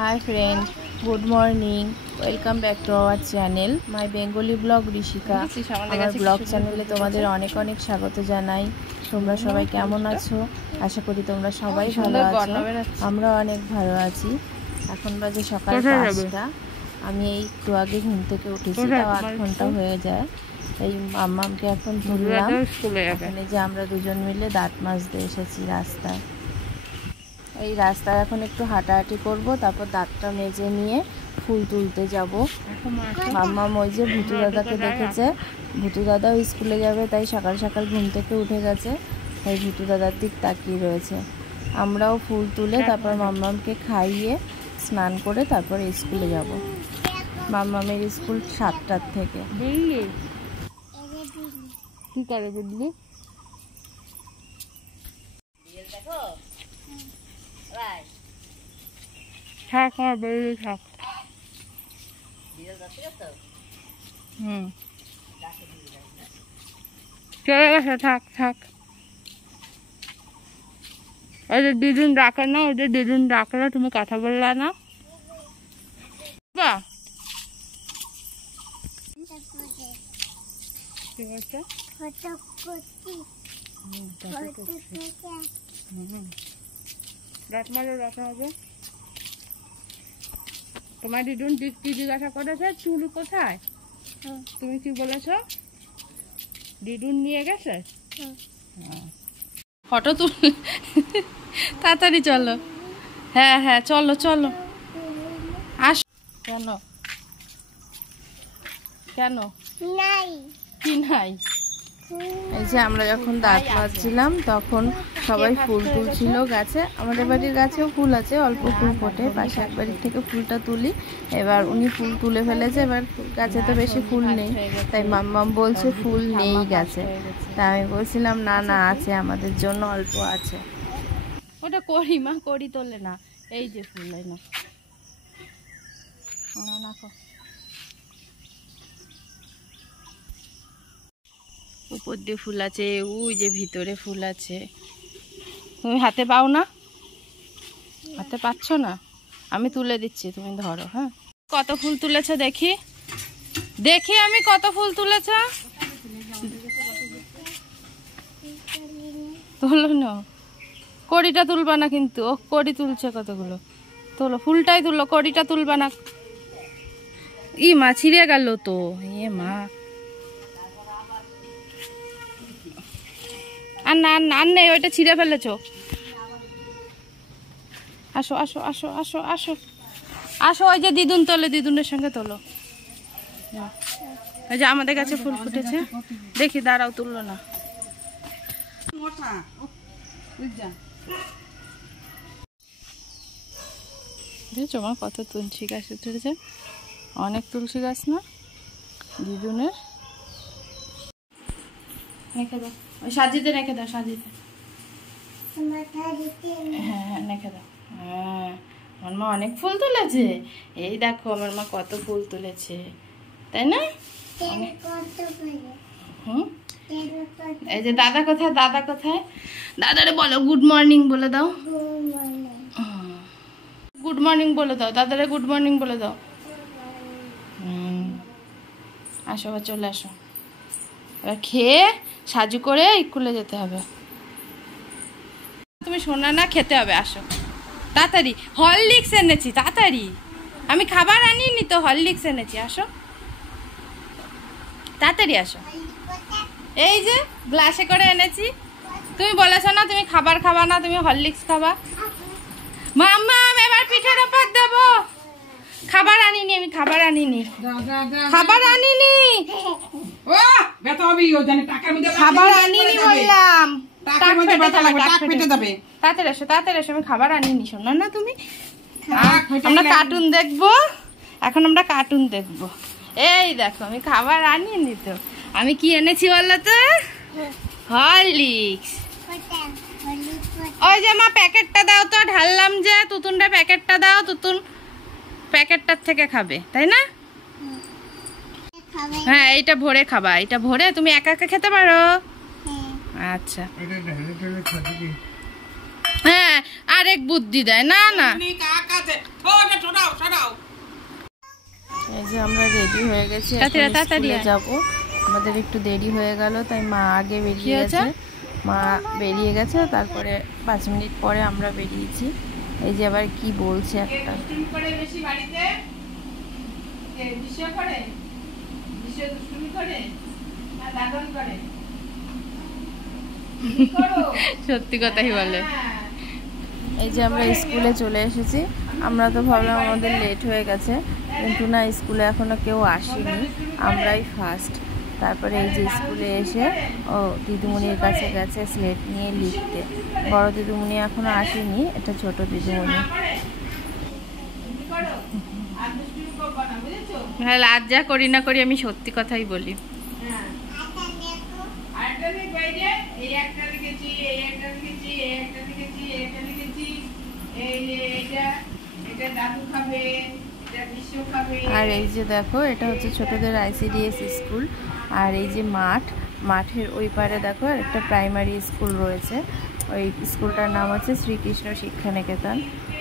Hi friend, good morning. Welcome back to our channel, my Bengali blog Rishika. আমার blog চ্যানেলে তোমাদের অনেক অনেক স্বাগত জানাই। তোমরা সবাই কেমন আছো? আশা করি তোমরা সবাই ভালো আছো। আমরা অনেক ভালো আছি। এখন বাজে সকাল 5টা। আমি এই একটু আগে ঘুম থেকে উঠেছি, তাও 8 ঘন্টা হয়ে যায়। এই মাম্মামকে এখন তুললাম। এখানে যে আমরা দুজন মিলে দাঁত মাজতে এসেছি রাস্তায়। এই রাস্তায় এখন একটু হাঁটাহাঁটি করব, তারপর দাঁতটা মেজে নিয়ে ফুল তুলতে যাব। মাম্মাম ওই যে ভুতু দাদাকে দেখেছে, ভুতু দাদাও স্কুলে যাবে, তাই সকাল সকাল ঘুম থেকে উঠে গেছে, তাই ভুতু দাদার দিক তাকিয়ে রয়েছে। আমরাও ফুল তুলে তারপর মাম্মামকে খাইয়ে স্নান করে তারপর স্কুলে যাব। মাম্মামের স্কুল 7টার থেকে। কি করে বুঝলি? থাক হ্যাঁ বেরিয়ে থাক। চলে গেছে, থাক থাক। ওই যে দিদিন ডাকে না, ওই যে দিদিন ডাকলে তুমি কথা বললা না। দাঁত মারে রাখা হবে। তোমার দিদুন জিজ্ঞাসা করেছে চুল কোথায়, তুমি কি বলেছ? দিদুন নিয়ে গেছে। ফটো তুল, তাড়াতাড়ি চলো। হ্যাঁ হ্যাঁ চলো চলো। আস। কেন কেন নাই কি নাই? এই যে আমরা যখন দাঁত মাজছিলাম তখন সবাই ফুল তুলছিল গাছে। আমাদের বাড়ির গাছেও ফুল আছে, অল্প ফুল ফোটে, পাশে এক বাড়ির থেকে ফুলটা তুলি। এবার উনি ফুল তুলে ফেলেছে, এবার গাছে তো বেশি ফুল নেই, তাই মাম্মাম বলছে ফুল নেই গাছে। তা আমি বলছিলাম না না আছে, আমাদের জন্য অল্প আছে। ওটা করি মা, করি তোলে না। এই যে ফুল না উপর দিয়ে ফুল আছে, ওই যে ভিতরে ফুল আছে। তুমি হাতে পাও না? হাতে পাচ্ছ না? আমি তুলে দিচ্ছি, তুমি ধরো। হ্যাঁ, কত ফুল তুলেছো দেখি, দেখি আমি কত ফুল তুলেছ। তোলো না, কড়িটা তুলবা না কিন্তু। ও কড়ি তুলছে কতগুলো। তোলো, ফুলটাই তুলো, কড়িটা তুলবা না। ই মা ছিঁড়ে গেল তো। এ মা, আর না আর নেই, ওইটা ছিঁড়ে ফেলেছো। আসো আসো আসো আসো আসো আসো। ওই যে দিদুন তোলে, দিদুনের সঙ্গে তোলো। ওই যে আমাদের কাছে ফুল ফুটেছে, দেখি দাঁড়াও, তুললো না। বুঝেছো মা, কত তুলসী গাছ উঠেছে, অনেক তুলসী গাছ না দিদুনের। রেখে দাও, ওই সাজিতে রেখে দাও, সাজিতে। হ্যাঁ হ্যাঁ রেখে দাও। হ্যাঁ, আমার মা অনেক ফুল তুলেছে। এই দেখো আমার মা কত ফুল তুলেছে, তাই না? হুম, এই যে দাদা কোথায়, দাদা কোথায়? দাদারে বলো গুড মর্নিং বলে দাও। গুড মর্নিং বলে দাও, দাদারে গুড মর্নিং বলে দাও। আসো, চলে আসো। এবার খেয়ে সাজু করে স্কুলে যেতে হবে। তুমি শোনা না, খেতে হবে। আসো তাড়াতাড়ি, হরলিক্স এনেছি, তাড়াতাড়ি। আমি খাবার আনিনি তো, হরলিক্স এনেছি। আসো তাড়াতাড়ি আসো। এই যে গ্লাসে করে এনেছি। তুমি বলেছো না তুমি খাবার খাবা না, তুমি হরলিক্স খাবা। মাম্মাম এবার পিঠের ওপর দেবো। খাবার আনিনি আমি, খাবার আনিনি, খাবার আনিনি, খাবার আনিনি বললাম। তাড়াতাড়ি এসো, তাড়াতাড়ি এসো, আমি খাবার আনিনি। শোনো না তুমি, আমরা কার্টুন দেখবো এখন, আমরা কার্টুন দেখবো। এই দেখো আমি খাবার আনিনি তো। আমি কি এনেছি বলো তো? হরলিক্স। ওই যে মা প্যাকেটটা দাও তো, ঢাললাম যে। তুতুনটা প্যাকেটটা দাও, তুতুন প্যাকেটটার থেকে খাবে, তাই না? হ্যাঁ, এইটা ভরে খাবা, এটা ভরে তুমি একা একা খেতে পারো। আচ্ছা, হ্যাঁ, আরেক বুদ্ধি দেয়। না না এই যে আমরা রেডি হয়ে গেছি, স্কুলে যাব। আমাদের একটু দেরি হয়ে গেল, তাই মা আগে বেরিয়ে গেছে। তারপরে 5 মিনিট পরে আমরা বেরিয়েছি। এই যে আবার কি বলছে একটা, সত্যি কথাই বলে। এই যে আমরা স্কুলে চলে এসেছি। আমরা তো ভাবলাম আমাদের লেট হয়ে গেছে, কিন্তু না, স্কুলে এখনো কেউ আসেনি, আমরাই ফার্স্ট। তারপরে এই যে স্কুলে এসে ও দিদিমণির কাছে গেছে স্লেট নিয়ে লিখতে। বড় দিদিমণি এখনো আসেনি, এটা ছোট দিদিমণি। হ্যাঁ, লজ্জা করি না করি, আমি সত্যি কথাই বলি। আর এই যে দেখো, এটা হচ্ছে ছোটদের ICDS স্কুল। আর এই যে মাঠের ওই পারে দেখো একটা প্রাইমারি স্কুল রয়েছে। ওই স্কুলটার নাম হচ্ছে শ্রীকৃষ্ণ শিক্ষা নিকেতন।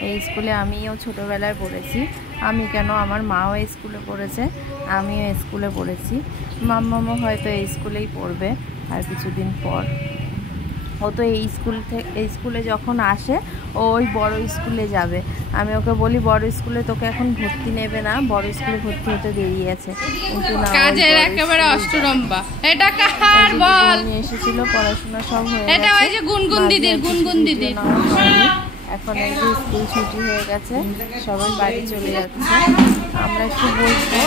এই স্কুলে আমিও ছোটোবেলায় পড়েছি। আমি কেন, আমার মাও এই স্কুলে পড়েছে, আমিও স্কুলে পড়েছি। মাম্মামও হয়তো এই স্কুলেই পড়বে আর কিছুদিন পর। ও তো এই স্কুলে যখন আসে ও ওই বড় স্কুলে যাবে। আমি ওকে বলি বড় স্কুলে তোকে এখন ভর্তি নেবে না, বড় স্কুলে ভর্তি হতে দেরি আছে। কিন্তু না, কাজের একেবারে অষ্টরম্বা। এটা কার বল? এসেছিল, পড়াশোনা সব হয়ে গেছে। এটা ওই যে গুনগুন দিদির। এখন এই যে স্কুল ছুটি হয়ে গেছে, সবাই বাড়ি চলে যাচ্ছে। আমরা একটু বলবো,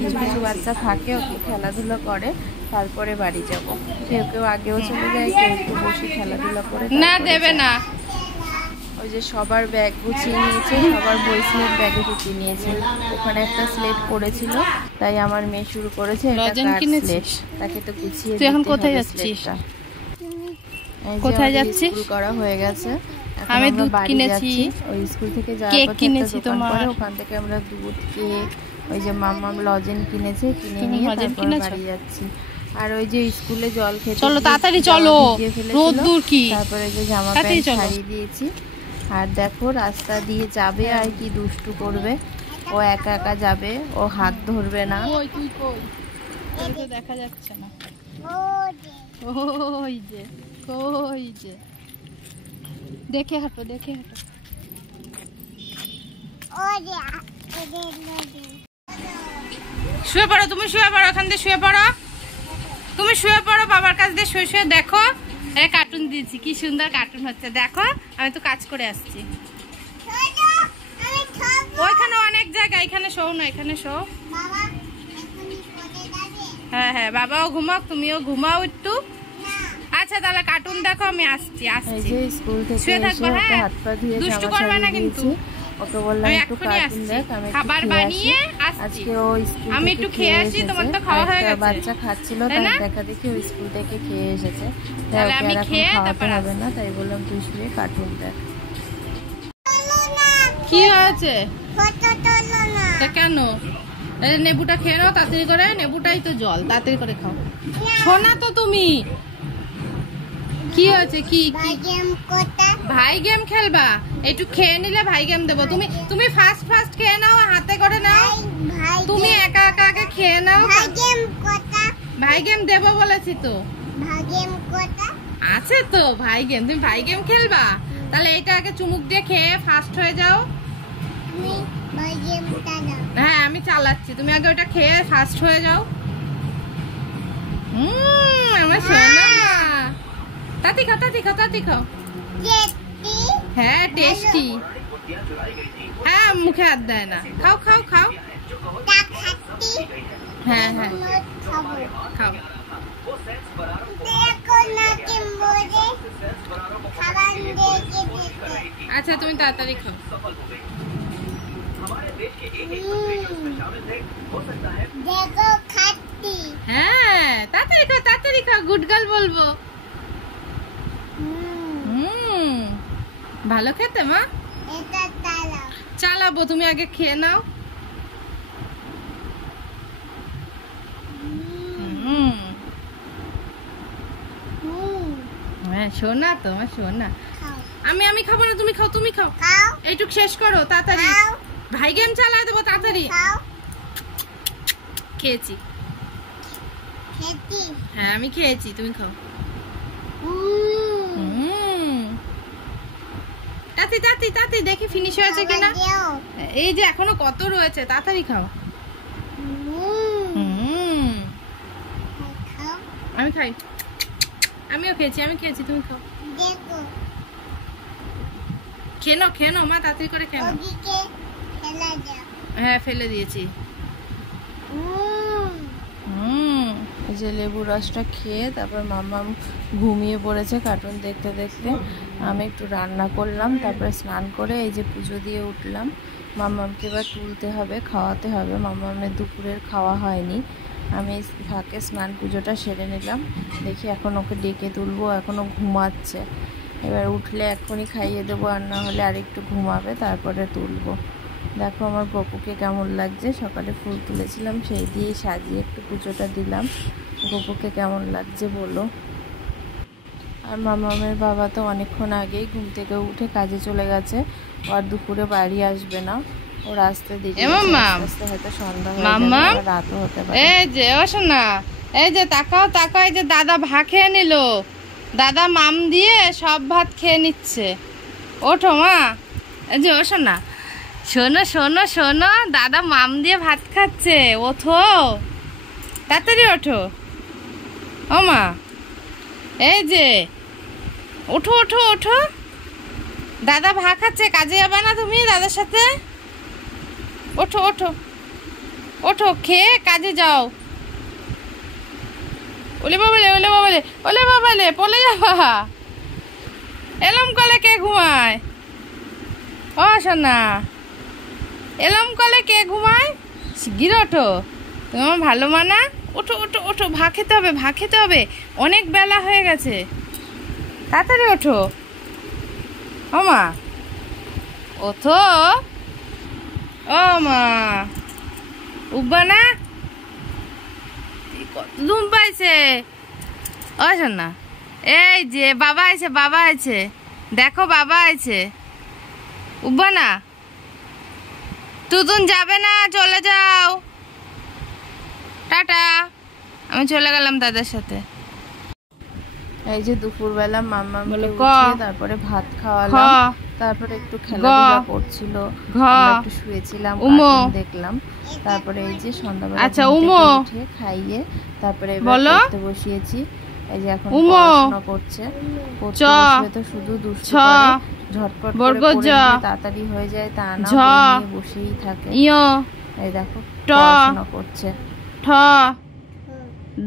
কিছু কিছু বাচ্চা থাকে, ওকে খেলাধুলা করে, তারপরে বাড়ি যাব। কেউ আগেও চলে যায়, কেউ একটু বসে খেলাধুলা করে। না, দেবে না। ওই যে সবার ব্যাগ গুছিয়ে নিয়েছে, সবার বই স্লেট ব্যাগে ঢুকিয়ে নিয়েছে। ওখানে একটা স্লেট পড়েছিল, তাই আমার মেয়ে শুরু করেছে স্লেট, তাকে তো গুছিয়ে। তুই এখন কোথায় যাচ্ছিস? কোথায় যাচ্ছিস? স্কুল করা হয়ে গেছে, আমি দুধ কিনেছি। ওই স্কুল থেকে কেক কিনেছি তোমার, ওখান থেকে আমরা দুধ, কেক, ওই যে মাম্মাম লজেন কিনেছে, কিনে নিয়ে তারপর বাড়ি যাচ্ছি। আর ওই যে স্কুলে জল খেতে, চলো তাড়াতাড়ি চলো, রোদ দূর কি। তারপরে যে জামা প্যান্ট ছাড়িয়ে দিয়েছি। আর দেখো রাস্তা দিয়ে যাবে আর কি দুষ্টু করবে। ও একা একা যাবে, ও হাত ধরবে না। তুই কই? তোকে তো দেখা যাচ্ছে না। ওই যে দেখে হাঁটো। শুয়ে পড়ো, তুমি শুয়ে পড়ো, ওখান দিয়ে শুয়ে পড়ো। তুমি শুয়ে পড়ো, বাবার কাছ দিয়ে শুয়ে দেখো। এই কার্টুন দিয়েছি, কি সুন্দর কার্টুন হচ্ছে দেখো। আমি তো কাজ করে আসছি। ওইখানে অনেক জায়গা, এখানে শো না, এখানে শো। হ্যাঁ, বাবাও ঘুমাক, তুমিও ঘুমাও একটু। আচ্ছা তাহলে কার্টুন দেখো, আমি আসছি। স্কুল থেকে শুয়ে থাকবো, হ্যাঁ, হাত পা ধুয়ে দুষ্টু করবে না কিন্তু। ওকে বললাম একটু কার্টুন দেখ, আমি খাবার বানিয়ে আসছি। আজকে ও স্কুল আমি একটু খেয়ে আসি, তোমার তো খাওয়া হয়ে গেছে। বাচ্চা খাচ্ছিল, তাই দেখা দেখি ও স্কুল থেকে খেয়ে এসেছে। তাহলে আমি খেয়ে তারপর হবে না, তাই বললাম তুই শুয়ে কার্টুন দেখ। কি হয়েছে? কেন? নেবুটা খেয়ে নাও তাড়াতাড়ি করে, নেবুটাই তো জল, তাড়াতাড়ি করে খাও। শোনা তো তুমি, কি হয়েছে? কি ভাই গেম খেলবা? একটু খেয়ে নিলে ভাই গেম দেবো। তুমি ফার্স্ট খেয়ে নাও, হাতে করে নাও। তুমি একা আগে খেয়ে নাও। ভাই গেম দেবো বলেছি তো, আছে তো ভাই গেম। তুমি ভাই গেম খেলবা? তাহলে এটা আগে চুমুক দিয়ে খেয়ে ফার্স্ট হয়ে যাও। হ্যাঁ আমি চালাচ্ছি, তুমি আগে ওটা খেয়ে ফার্স্ট হয়ে যাও। আমার সোনা, তাতি খাও। হ্যাঁ টেস্টি। হ্যাঁ মুখে হাত দেয় না, খাও। হ্যাঁ খাও। আচ্ছা তুমি তাড়াতাড়ি খাও। হ্যাঁ তাড়াতাড়ি খাও, গুড গার্ল বলবো। ভালো খেতে মা, চালাবো, তুমি আগে খেয়ে নাও। হ্যাঁ সোনা তো আমার সোনা। আমি খাবো না, তুমি খাও। এইটুক শেষ করো তাড়াতাড়ি, ভাই গেম চালায় দেবো তাড়াতাড়ি। খেয়েছি। হ্যাঁ আমি খেয়েছি, তুমি খাও। তাতি তাতি তাতি দেখি ফিনিশ হয়েছে কিনা। এই যে এখনো কত রয়েছে, তাড়াতাড়ি খাও। আমি খাই, আমিও খেয়েছি, আমি খেয়েছি, তুমি খাও। খেনো খেনো মা, তাড়াতাড়ি করে খেনো। হ্যাঁ ফেলে দিয়েছি। এই যে লেবুর রসটা খেয়ে তারপর মাম্মাম ঘুমিয়ে পড়েছে কার্টুন দেখতে দেখতে। আমি একটু রান্না করলাম, তারপরে স্নান করে এই যে পুজো দিয়ে উঠলাম। মাম্মামকে এবার তুলতে হবে, খাওয়াতে হবে। মাম্মামের দুপুরের খাওয়া হয়নি। আমি ফাঁকে স্নান পুজোটা সেরে নিলাম। দেখি এখন ওকে ডেকে তুলবো, এখনও ঘুমাচ্ছে। এবার উঠলে এখনই খাইয়ে দেবো, আর না হলে আরেকটু ঘুমাবে, তারপরে তুলবো। দেখো আমার গপুকে কেমন লাগছে। সকালে ফুল তুলেছিলাম, সেই দিয়ে সাজিয়ে একটু পুজোটা দিলাম। গপুকে কেমন লাগছে বলো। আর মামামের বাবা তো অনেকক্ষণ আগেই ঘুম থেকে উঠে কাজে চলে গেছে। আর দুপুরে বাড়ি আসবে না, ওর আসতে দেরি আসতে হয়তো সন্ধ্যা হয়ে যাবে, রাতও হতে পারে। এই যে ও শোনা, এই যে তাকাও তাকাও, এই যে দাদা ভাত খেয়ে নিল। দাদা মাম দিয়ে সব ভাত খেয়ে নিচ্ছে। ওঠো মা, এই যে ও শোনা, শোনো শোনো শোনো, দাদা মাম দিয়ে ভাত খাচ্ছে। ওঠো তাড়াতাড়ি ওঠো। ও মা, এই যে ওঠো ওঠো ওঠো, দাদা ভাত খাচ্ছে। কাজে যাবে না তুমি দাদার সাথে? ওঠো ওঠো ওঠো, খেয়ে কাজে যাও। ওলে বাবালে ওলে বাবালে ওলে বাবালে, পলে যাবা। এলম কলে কে ঘুমায়? ও সোনা, এলম কলে কে ঘুমায়? শিগগির ওঠো, তোমার ভালো মানা। ওঠো ওঠো ওঠো, ভাত খেতে হবে, ভাত খেতে হবে, অনেক বেলা হয়ে গেছে। তাড়াতাড়ি ওঠো। ও মা ওঠো। ও মা উঠবা না? কত ঘুম পাইছে। ও সোনা, এই যে বাবা আছে, বাবা আছে, দেখো বাবা আছে। উঠবা না? তুতুন যাবে না, চলে যাও। টাটা, আমি চলে গেলাম দাদার সাথে। এই যে দুপুরবেলা মাম্মামকে উঠিয়ে তারপরে ভাত খাওয়ালাম, তারপরে একটু খেলাধুলা করছিল, একটু শুয়েছিলাম, কার্টুন দেখলাম। তারপরে এই যে সন্ধ্যাবেলা উঠে খাইয়ে তারপরে পড়তে বসিয়েছি। এই যে এখন পড়াশোনা করছে। পড়তে বসলে তো শুধু দুষ্টু করে, ঝটপট করে পড়ে তাড়াতাড়ি হয়ে যায় তা না, নিয়ে বসেই থাকে। এই দেখো পড়াশোনা করছে। ঠ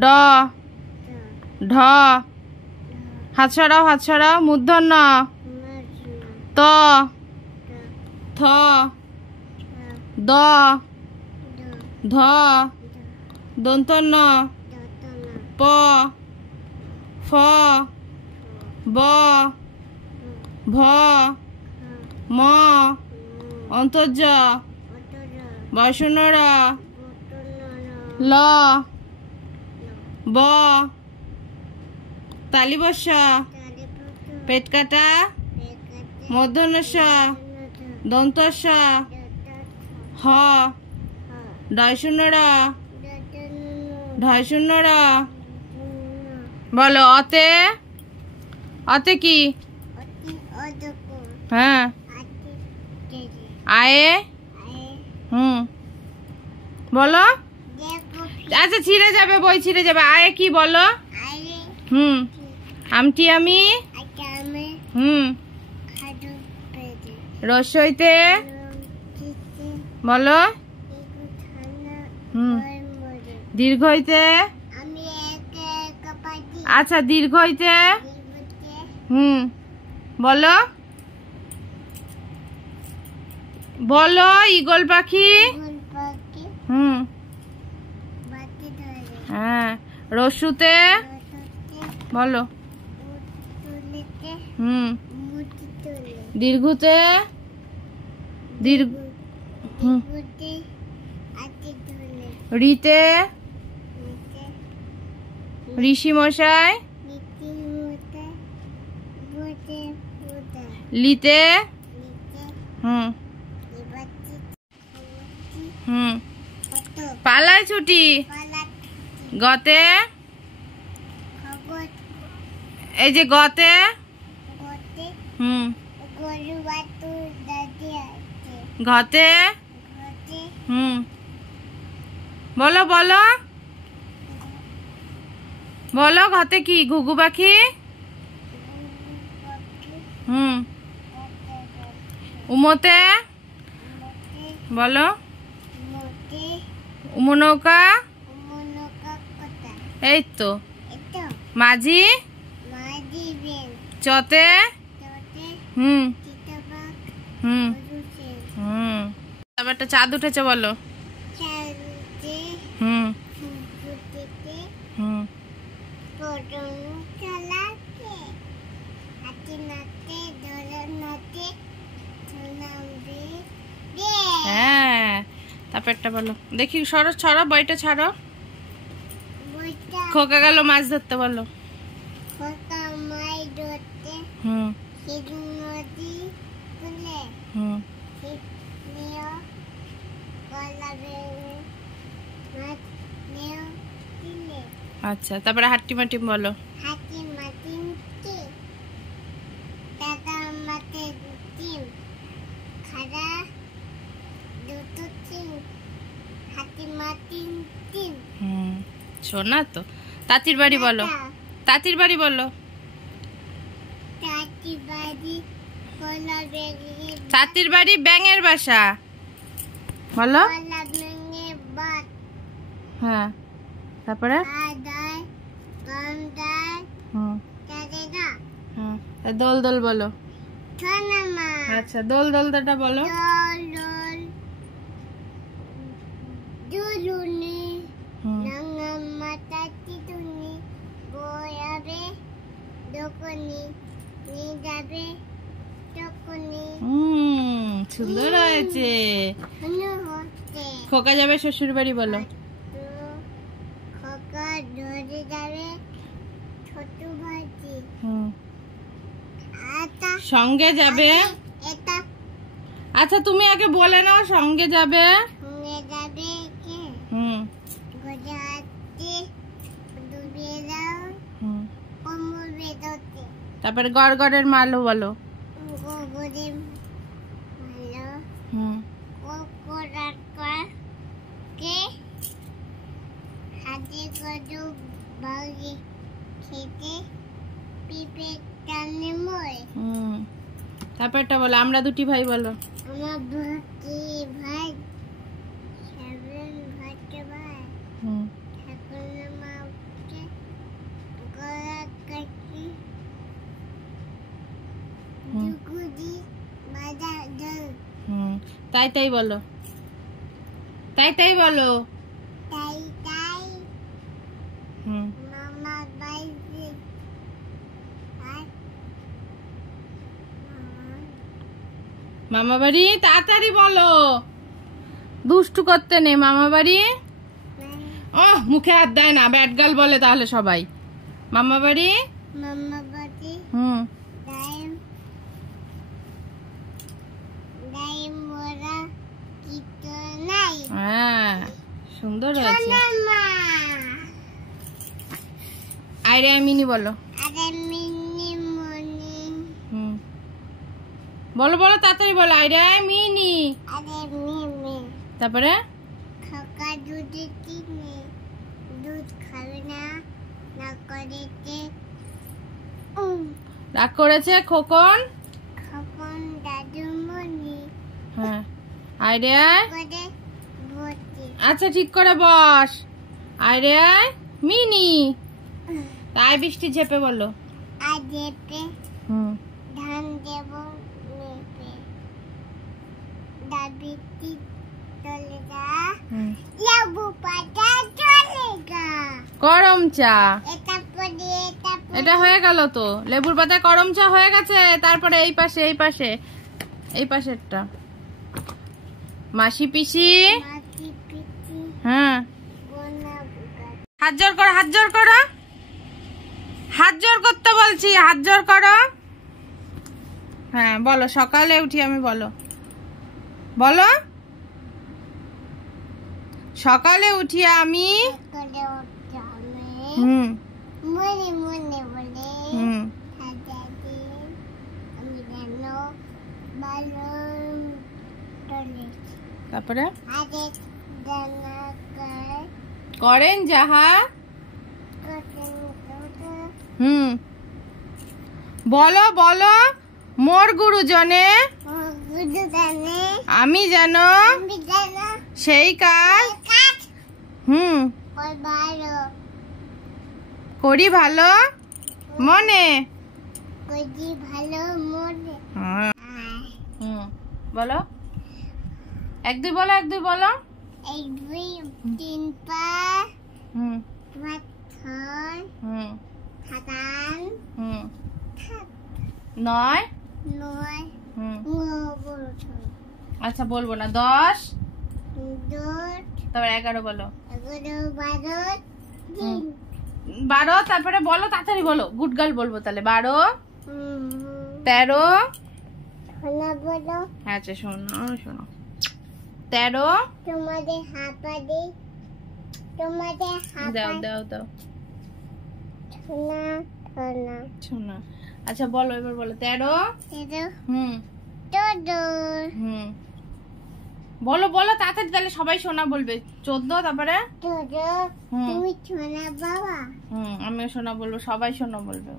ড ঢ, হাত ছড়াও হাত ছড়াও। মূর্ধন্য ত থ দ ধ, দন্তন্য প ফ ব ভ ম, অন্তর্য বর্ষণরা ল ব, তালিবস্যা পেট কাটা, মূর্ধন্যস্য দন্তস্য হ, ডয়শূন্যরা ঢয়শূন্যরা। বলো অতে, অতে কি? হ্যাঁ আয়ে। বলো। আচ্ছা ছিঁড়ে যাবে, বই ছিঁড়ে যাবে। আয়ে কি বলো? আমটি আমি। রসইতে বলো। দীর্ঘইতে। আচ্ছা দীর্ঘইতে বলো। বলো ঈগল পাখি। হ্যাঁ রস্যুতে বলো। দীর্ঘতে দীর্ঘ, রিতে ঋষি মশাই। লিতে পালায় ছুটি। গতে, এই যে গতে, ঘতে, বলো বলো বলো, ঘতে কি? ঘুঘু পাখি। উমোতে, বলো। উমো নৌকা, এই তো। মাঝি, চতে, তারপর একটা চাঁদ উঠেছে, বলো। হ্যাঁ, তারপর একটা বলো দেখি। সরো ছড়ো, বইটা ছাড়ো। খোকা গেল মাছ ধরতে, বলো। আচ্ছা, তারপরে হাট্টি মাটিম, বলো। শোনা তো। তাঁতির বাড়ি, বলো। তাঁতির বাড়ি, বলো। তাঁতির বাড়ি ব্যাঙের বাসা, বলো। হ্যাঁ, তারপরে দোল দোল, বলো। আচ্ছা, দোল দোলটা বলো। সুন্দর হয়েছে। খোকা যাবে শ্বশুর বাড়ি, বলো। সঙ্গে যাবে। আচ্ছা, তুমি আগে বলে নাও। সঙ্গে যাবে। তারপরে গড়গড়ের মালও, বলো। তারপর এটা বলো। আমরা দুটি ভাই, বলো। তাই তাই বলো। তাই তাই বলো। মামা বাড়ি, তাড়াতাড়ি বলো। দুষ্টু করতে নেই। মামা বাড়ি। ও, মুখে হাত দেয় না, ব্যাট গার্ল বলে তাহলে সবাই। মামা বাড়ি। হ্যাঁ, সুন্দর হয়েছে। আইরে মিনি, বলো। বলো বলো, তাড়াতাড়ি বলো। আইরে মিনি। তারপরে রাগ করেছে খোকন। হ্যাঁ, আইরে। আচ্ছা, ঠিক করে বস। আইরে মিনি। তাই বৃষ্টি ঝেপে, বলো। ধান দেব করম চা। এটা হয়ে গেল তো। লেবুর পাতায় করম চা হয়ে গেছে। তারপরে এই পাশে, এই পাশে, এই পাশেরটা মাসি পিসি। হ্যাঁ, হাত জোর করো, হাত জোর করো। হাত জোর করতে বলছি, হাত জোর করো। হ্যাঁ, বলো। সকালে উঠি আমি, বলো। বলো। সকালে উঠিয়া আমি হুম হুম তারপরে করেন যাহা হুম বলো বলো মোর গুরুজনে আমি যেন সেই কাজ হুম করি ভালো মনে হুম বলো এক দুই বলো এক দুই বলো হুম হুম হুম নয় হুম আচ্ছা বলবো না 10 তারপর 11 বলো 12 তারপরে বলো তাড়াতাড়ি বলো গুড গার্ল বলবো তাহলে 12 13 আচ্ছা শোনো শোনো 13 দাও দাও দাও শোনা আচ্ছা বলো এবার বলো 13 হুম হুম বলো বলো তাড়াতাড়ি তাহলে সবাই শোনা বলবে 14 তারপরে হুম আমিও শোনা বলবো সবাই শোনা বলবে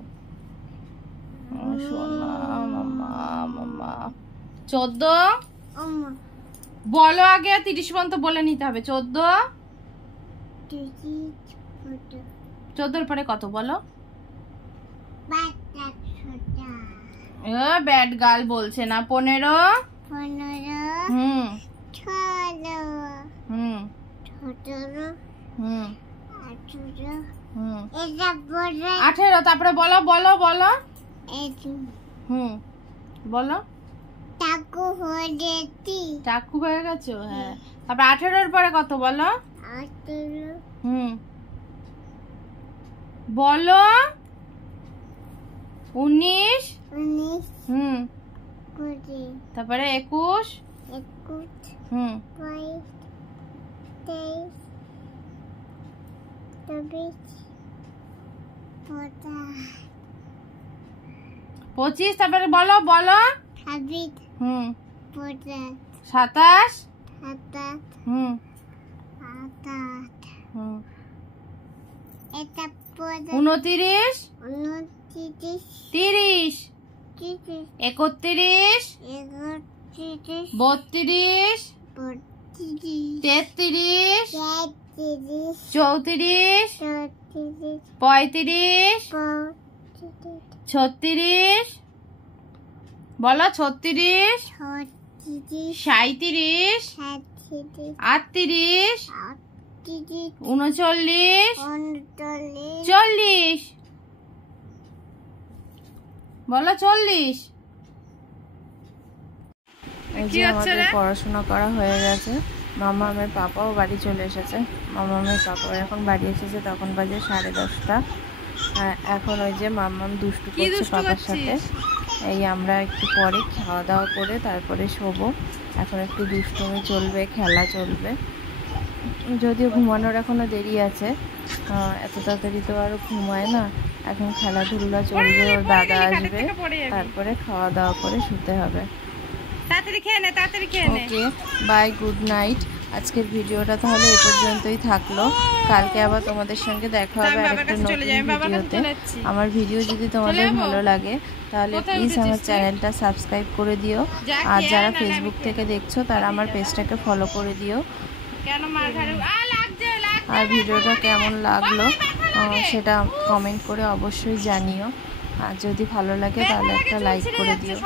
শোনা মামা মামা 14 বলো আগে 30 পর্যন্ত বলে নিতে হবে 14 14 পরে কত বলো ব্যাড গার্ল বলছে না 15 হুম হুম হুম 18 তারপরে বলো বলো বলো হুম বলো চাকু হয়ে গেছো হ্যাঁ তারপর 18 পরে কত বলো হুম বলো 19 হুম তারপরে 21 হুম 25 তারপরে বলো বলো হুম 27 হুম হুম 29 30 31 32 33 34 35 36 বলো 36 37 38 39 40 বলো 40 এই যে আমাদের পড়াশোনা করা হয়ে গেছে মামা আমার পাপাও বাড়ি চলে এসেছে মামা আমার পাপাও এখন বাড়ি এসেছে তখন বাজে 10:30 এখন ওই যে মাম্মাম দুষ্টু করছে পাপার সাথে এই আমরা একটু পরে খাওয়া দাওয়া করে তারপরে শোবো এখন একটু দুষ্টুমি চলবে খেলা চলবে যদিও ঘুমানোর এখনো দেরি আছে এত তাড়াতাড়ি তো আর ঘুমায় না এখন খেলাধুলা চলবে ওর দাদা আসবে তারপরে খাওয়া দাওয়া করে শুতে হবে ওকে বাই গুড নাইট আজকের ভিডিওটা তাহলে এ পর্যন্তই থাকলো কালকে আবার তোমাদের সঙ্গে দেখা হবে আরেকটা নতুন ভিডিওতে আমার ভিডিও যদি তোমাদের ভালো লাগে তাহলে প্লিজ আমার চ্যানেলটা সাবস্ক্রাইব করে দিও আর যারা ফেসবুক থেকে দেখছো তারা আমার পেজটাকে ফলো করে দিও আর ভিডিওটা কেমন লাগলো সেটা কমেন্ট করে অবশ্যই জানিও আর যদি ভালো লাগে তাহলে একটা লাইক করে দিও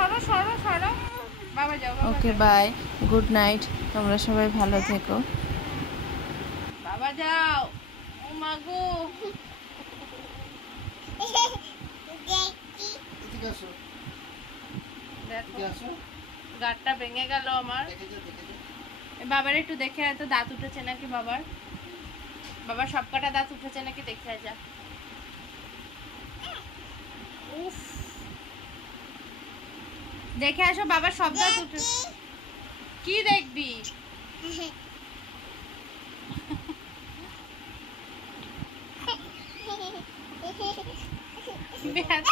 ওকে বাই গুড নাইট তোমরা সবাই ভালো থেকো বাবা যাও ও মা গো গাঁটটা ভেঙে গেল আমার বাবার একটু দেখে তো দাঁত উঠেছে নাকি বাবার সবকটা দাঁত উঠেছে নাকি দেখে যা উফ দেখে আসো বাবার সব দাঁত উঠে কি দেখবি ব্যাস